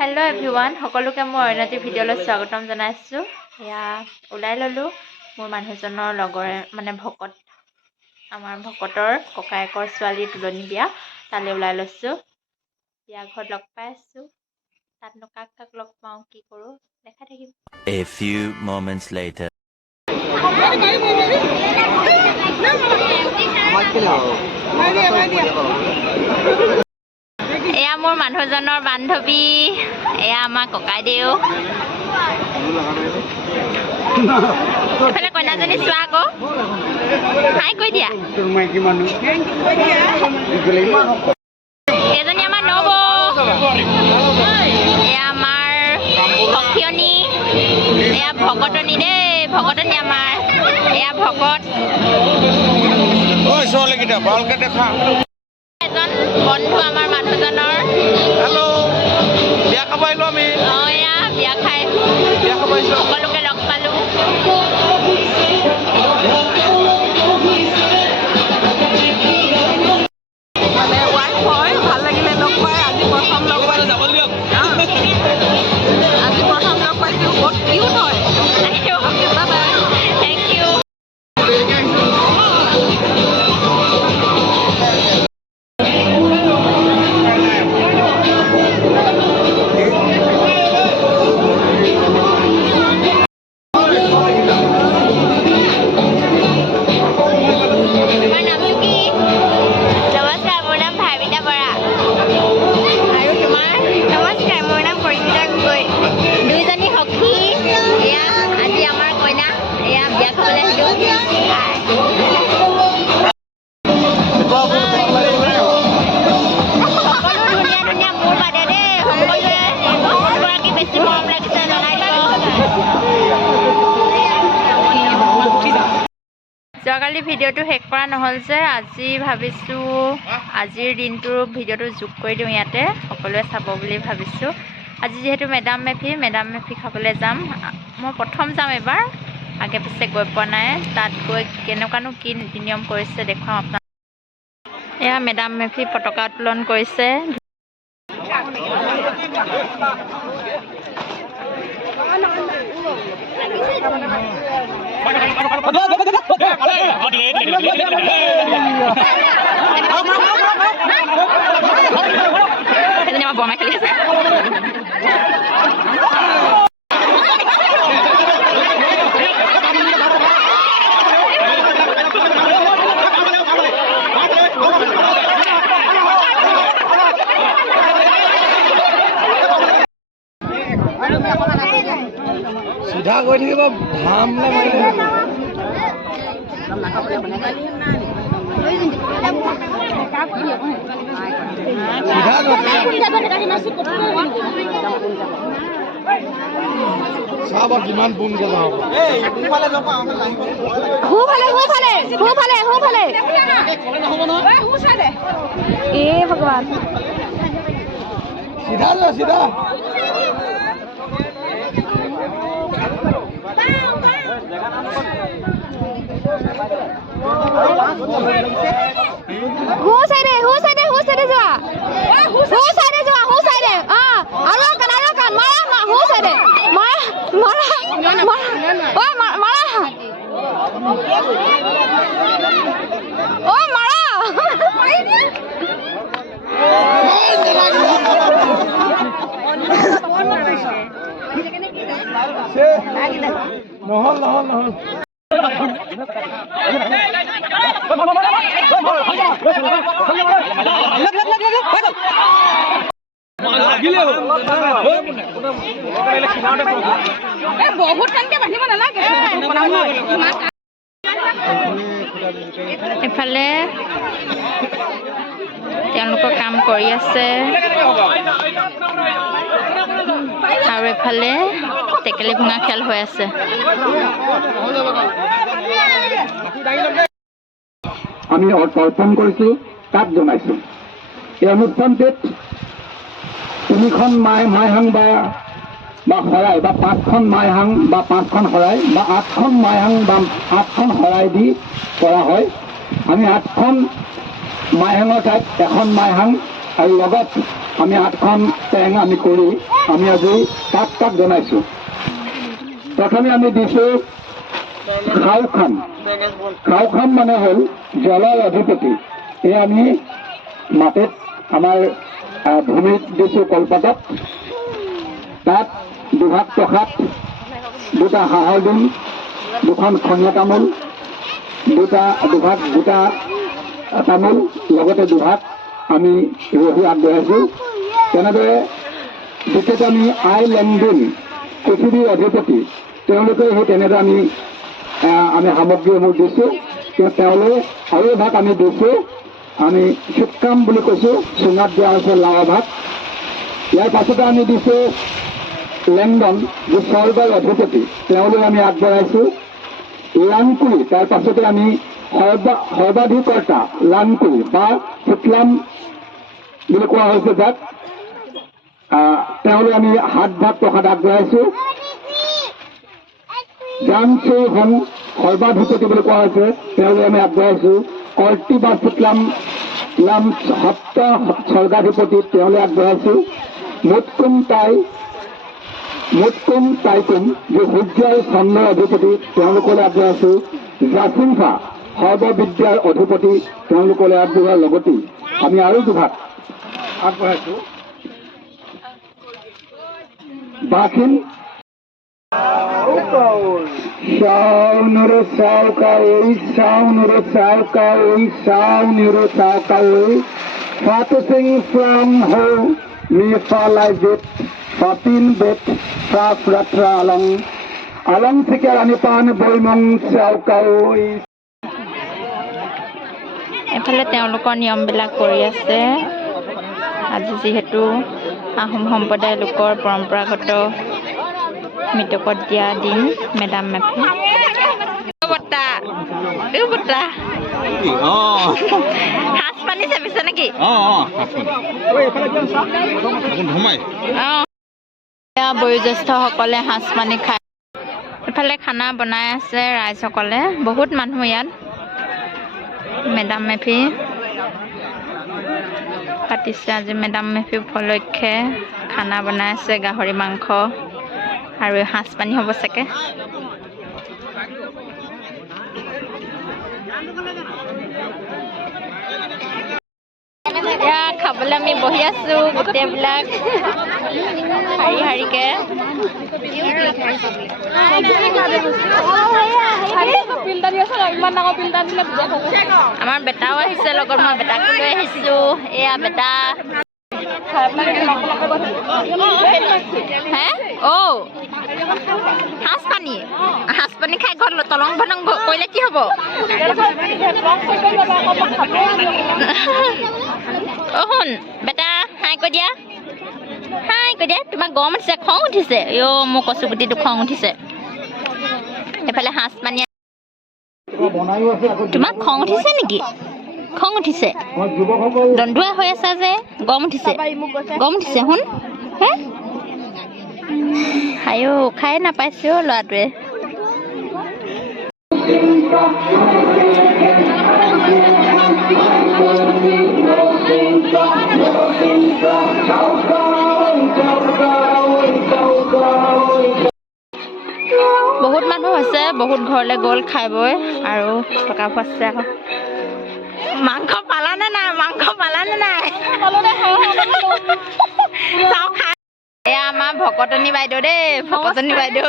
Hello' everyone, সকলোকে মই অন্যটি ভিডিঅ'লৈ স্বাগতম জনাইছোঁ। এয়া ওলাই ল'লোঁ মোৰ মানুহজনৰ লগৰে আমাৰ ভকতৰ ককায়েকৰ ছোৱালীৰ তুলনি বিয়া। তালৈ ওলাই লৈছোঁ। বিয়া ঘৰত লগ পাই আছোঁ। তাতনো কাক কাক লগ পাওঁ, কি কৰোঁ দেখাই থাকিম। A few moments later. এয়া মোৰ মানুহজনৰ বান্ধৱী, এয়া আমাৰ ককাইদেউ। এইফালে কইনাজনী চোৱা আকৌ, হাই কৈ দিয়া। এজনী আমাৰ নবৌ, এয়া আমাৰ সখিয়নী, এয়া ভকতনী দেই, ভকতনী আমাৰ, এয়া ভকত। এজন বন্ধু আমাৰ মানুহজনৰ। বিয়া খাব আহিলো আমি। এয়া বিয়া খাই সকলোকে লগ পালো। মানে ৱাইফ হয়, ভাল লাগিলে লগ পাই। আজি প্ৰথম লগ পাইছোঁ। আজি প্ৰথম লগ পাইছোঁ, বহুত কিউট হয়। Thank you. যোৱাকালি ভিডিঅ'টো শেষ কৰা নহ'ল যে, আজি ভাবিছোঁ আজিৰ দিনটোৰ ভিডিঅ'টো যোগ কৰি দিওঁ ইয়াতে, সকলোৱে চাব বুলি ভাবিছোঁ। আজি যিহেতু মেডাম মেফি খাবলৈ যাম। মই প্ৰথম যাম এবাৰ, আগে পিছে গৈ পোৱা নাই। তাত গৈ কেনেকুৱানো কি নীতি নিয়ম কৰিছে দেখুৱাম আপোনাক। এয়া মেডাম মেফি পতাকা উত্তোলন কৰিছে। এজনী আমাৰ বৰমাই খেলি আছে। চিধা গৈ থাকিব, ধাম চাব কিমান পোনকে যাব। ভগৱান, চিধা যোৱা, চিধা। নহল। বহুত টানকে বান্ধিব নালাগে। এফালে তেওঁলোকৰ কাম কৰি আছে আৰু এফালে টেকেলি ভঙা খেল হৈ আছে। আমি অৰ্পণ কৰিছোঁ, তাত জনাইছোঁ। এই অনুষ্ঠানটোত 3খন মাইহাং বা শৰাই বা 5খন মাইহাং বা 5খন শৰাই বা 8খন মাইহাং বা 8খন শৰাই দি কৰা হয়। আমি 8খন মাইহাঙৰ ঠাইত এখন মাইহাং আৰু লগত আমি 8খন টেং আমি কৰি আমি আজি কাক জনাইছোঁ। প্ৰথমে আমি দিছোঁ খাওখাম মানে হ'ল জলৰ অধিপতি। এই আমি মাটিত আমাৰ ভূমিত দিছোঁ কলপাতত। তাত দুভাগ প্ৰসাদ, 2টা হাঁহৰ ডিম, 2খন খনীয়া তামোল, দুভাগ গোটা তামোল, লগতে দুভাগ আমি ৰহি আগবঢ়াইছোঁ। তেনেদৰে দ্বিতীয়তে আমি আই লেংডিন পৃথিৱীৰ অধিপতি, তেওঁলোকে সেই তেনেদৰে আমি সামগ্ৰীসমূহ দিছোঁ। তেওঁলোকে আৰু এভাগ আমি দিছোঁ, আমি চুটকাম বুলি কৈছোঁ, চুঙাত দিয়া হৈছে লাও ভাগ। ইয়াৰ পাছতে আমি দিছোঁ লেংডন, যি স্বৰ্গৰ অধিপতি, তেওঁলোক আমি আগবঢ়াইছোঁ। লাংকুৰি, তাৰ পাছতে আমি সৰ্বাধিকৰ্তা লাংকুৰি বা ফুটলাম বুলি কোৱা হৈছে যাক, তেওঁলোক আমি 7 ভাগ প্ৰসাদ আগবঢ়াইছোঁ। জাংচুখন সৰ্বাধিপতি বুলি কোৱা হৈছে, তেওঁলোক আমি আগবঢ়াইছোঁ। কৰ্তি বা ফুটলাম সপ্ত স্বৰ্গাধিপতি, তেওঁলোকে আগবঢ়াইছোঁ। মুটকুম টাইকুম, যি সূৰ্য আৰু চন্দ্ৰৰ অধিপতি, তেওঁলোকলৈ আগবঢ়াইছোঁ। জাচিংফা সৰ্ববিদ্যাৰ অধিপতি, তেওঁলোকলৈ আগবঢ়োৱাৰ লগতে আমি আৰু দুভাগ আগবঢ়াইছোঁ। বাখিন Saunuru saukaoi, Fatusing from ho, mi falai bit, fatin bit, fratra along sikar anipan boimong saukaoi. এফালে তেওঁলোকৰ নিয়মবিলাক কৰি আছে। আজি যিহেতু আহোম সম্প্ৰদায়ৰ লোকৰ পৰম্পৰাগত মৃতকত দিয়া দিন, মেডাম মেফি। সাজ পানী চাপিছে নেকি? বয়োজ্যেষ্ঠসকলে সাজ পানী খায়। এফালে খানা বনাই আছে ৰাইজসকলে, বহুত মানুহ ইয়াত। মেডাম মেফি পাতিছে আজি, মেডাম মেফি উপলক্ষে খানা বনাই আছে, গাহৰি মাংস আৰু সাজ পানী হ'ব চাগে। এতিয়া খাবলৈ আমি বহি আছো, গোটেইবিলাক শাৰীকে। আমাৰ বেটাও আহিছে লগত, মই বেটাকো লৈ আহিছো। এয়া বেটা। হে অ' সাজ পানী খাই ঘৰত তলং ভলং কৰিলে কি হ'ব? অ' শুন বেটা, হাই কৈ দিয়া, তোমাক গৰম উঠিছে, খং উঠিছে? মোৰ কচু গুটিটো খং উঠিছে। এফালে সাজ পানী। তোমাক খং উঠিছে নেকি? খং উঠিছে? দন্দুৱা হৈ আছা যে, গৰম উঠিছে শুন। হে আয়ো খাই নাপাইছো ল'ৰাটোৱে। বহুত মানুহ হৈছে, বহুত ঘৰলৈ গ'ল খাই বৈ আৰু টকা পইচা। মাংস পালানে নাই? চাওঁ খাই। এয়া আমাৰ ভকতনী বাইদেউ দেই, ভকতনী বাইদেউ।